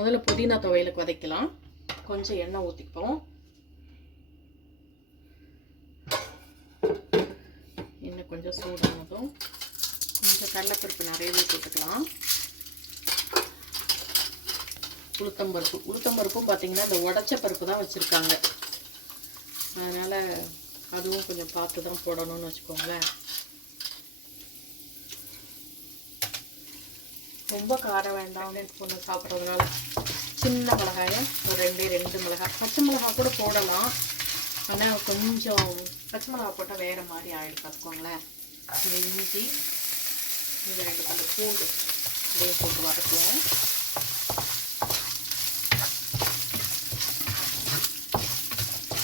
முதல்ல புதினா துவையலுக்கு வதக்கலாம். கொஞ்சம் எண்ணெய் ஊற்றிப்போம். எண்ணெய் கொஞ்சம் சூடானதும் கொஞ்சம் கடலைப்பருப்பு நிறையவே போட்டுக்கலாம். உளுத்தம்பருப்பும் பார்த்தீங்கன்னா இந்த உடச்ச பருப்பு தான் வச்சுருக்காங்க. அதனால் அதுவும் கொஞ்சம் பார்த்து தான் போடணும்னு வச்சுக்கோங்களேன். ரொம்ப காரம் வேண்டாம்னு பொண்ணு சாப்பிட்றதுனால சின்ன மிளகாயை ஒரு 2 மிளகாய், பச்சை மிளகாய் கூட போடலாம். ஆனால் கொஞ்சம் பச்சை மிளகாய் போட்டால் வேறு மாதிரி ஆகிடும் பார்த்துக்கோங்களேன். இந்த இஞ்சி, இந்த 2 பல்லு பூண்டு இதையும் போட்டு வதக்குவோம்.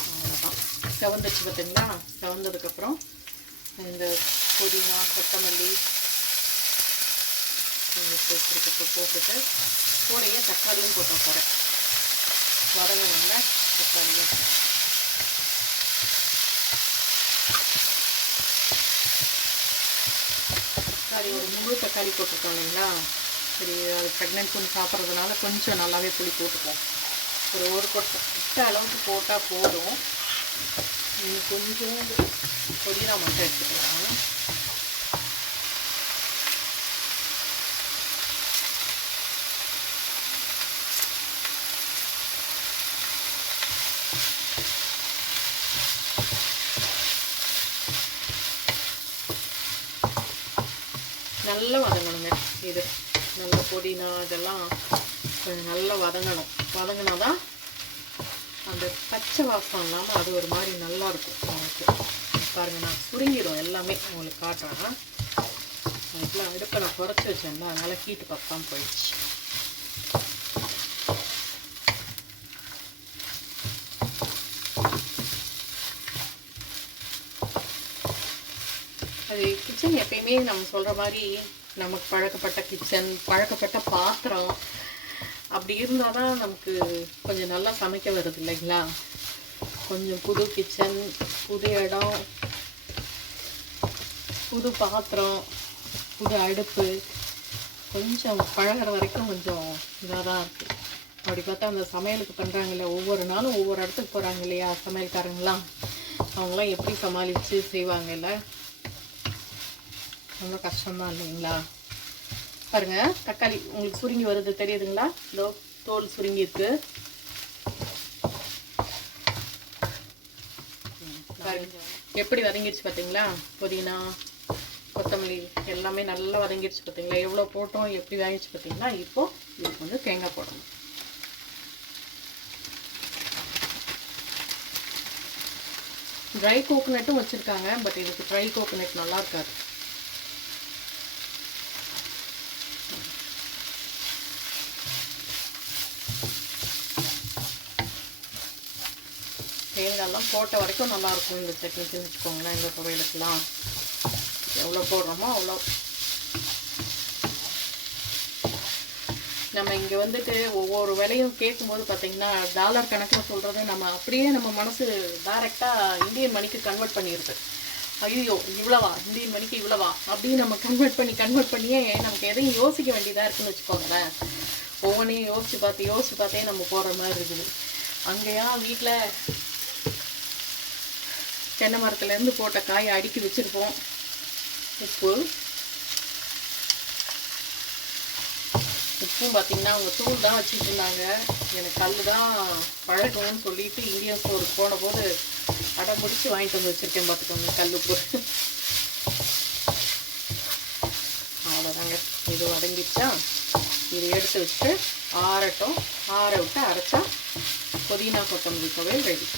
அவ்வளோதான். செவந்துச்சு பார்த்தீங்களா? செவந்ததுக்கப்புறம் இந்த புதினா, கொத்தமல்லி போட்டுட்டு கூடையே தக்காளியும் போட்டு போகிறேன். வதங்கணும்ல தக்காளியும். தக்காளி ஒரு முழு தக்காளி போட்டுருக்கோம் இல்லைங்களா? சரி, அது ப்ரெக்னென்ட் பொண்ணு சாப்பிட்றதுனால கொஞ்சம் நல்லாவே புளி போட்டுப்போம். ஒரு கொட்டை அளவுக்கு போட்டால் போதும். கொஞ்சம் புதினா மட்டும் எடுத்துக்கலாம். நல்லா வதங்கணுங்க. இது நல்ல புதினா இதெல்லாம் கொஞ்சம் நல்லா வதங்கணும். வதங்கினா தான் அந்த பச்சை வாசம் இல்லாமல் அது ஒரு மாதிரி நல்லாயிருக்கும் உங்களுக்கு. பாருங்கள், நான் சுருங்கிடும் எல்லாமே உங்களுக்கு காட்டுறேன். அதுக்குலாம் அடுப்பை நான் குறைச்சி வச்சேன்ல, அதனால் ஹீட்டு பக்காமல் போயிடுச்சு. அது கிச்சன் எப்பயுமே நம்ம சொல்கிற மாதிரி நமக்கு பழக்கப்பட்ட கிச்சன், பழக்கப்பட்ட பாத்திரம் அப்படி இருந்தால் தான் நமக்கு கொஞ்சம் நல்லா சமைக்க வருது இல்லைங்களா? கொஞ்சம் புது கிச்சன், புது இடம், புது பாத்திரம், புது அடுப்பு கொஞ்சம் பழகிற வரைக்கும் கொஞ்சம் இதாக தான் இருக்குது. அப்படி பார்த்தா அந்த சமையலுக்கு பண்ணுறாங்கல்ல, ஒவ்வொரு நாளும் ஒவ்வொரு இடத்துக்கு போகிறாங்க இல்லையா சமையல்காரங்களாம், அவங்களாம் எப்படி சமாளித்து செய்வாங்கல்ல, ரொம்ப கஷ்டமாக இல்லைங்களா? பாருங்கள், தக்காளி உங்களுக்கு சுருங்கி வருது தெரியுதுங்களா? இதோ தோல் சுருங்கி இருக்கு பாருங்க. எப்படி வதங்கிடுச்சு பார்த்தீங்களா? புதினா, கொத்தமல்லி எல்லாமே நல்லா வதங்கிடுச்சு பார்த்தீங்களா? எவ்வளோ போட்டோம், எப்படி வாங்கிடுச்சு பார்த்தீங்களா? இப்போது இதுக்கு வந்து தேங்காய் போடணும். ட்ரை கோகோனட்டும் வச்சுருக்காங்க, பட் இதுக்கு ட்ரை கோகோனட் நல்லா இருக்காது. தேங்காயெல்லாம் போட்ட வரைக்கும் நல்லாயிருக்கும் இந்த சட்னிக்கு வச்சுக்கோங்களேன். இந்த துவையலுக்கெல்லாம் எவ்வளோ போடுறோமோ அவ்வளோ. நம்ம இங்கே வந்துட்டு ஒவ்வொரு விலையும் கேட்கும்போது பார்த்திங்கன்னா டாலர் கணக்கில் சொல்கிறது நம்ம அப்படியே நம்ம மனசு டைரெக்டாக இந்தியன் மணிக்கு கன்வெர்ட் பண்ணிடுது. ஐயோ இவ்வளவா, இந்தியன் மணிக்கு இவ்வளவா அப்படின்னு நம்ம கன்வெர்ட் பண்ணியே நமக்கு எதையும் யோசிக்க வேண்டியதாக இருக்குன்னு வச்சுக்கோங்களேன். ஒவ்வொன்றையும் யோசித்து பார்த்தே நம்ம போடுற மாதிரி இருக்குது. அங்கேயா வீட்டில் தென்னை மரத்துலேருந்து போட்ட காயை அடுக்கி வச்சுருப்போம். உப்பும் பார்த்திங்கன்னா அவங்க தூள் தான் வச்சுட்டு இருந்தாங்க. எனக்கு கல் தான் பழக்கணும்னு சொல்லிட்டு இந்தியன் ஸ்டோருக்கு போன போது அடம் பிடிச்சி வாங்கிட்டு வந்து வச்சுருக்கேன் பார்த்துக்கோங்க கல் உப்பு. அவ்வளோதாங்க, இது வதங்கிடுச்சா? இது எடுத்து வச்சுட்டு ஆறட்டும். ஆற விட்டு அரைச்சா புதினா கொத்தமல்லி துவையல் ரெடி.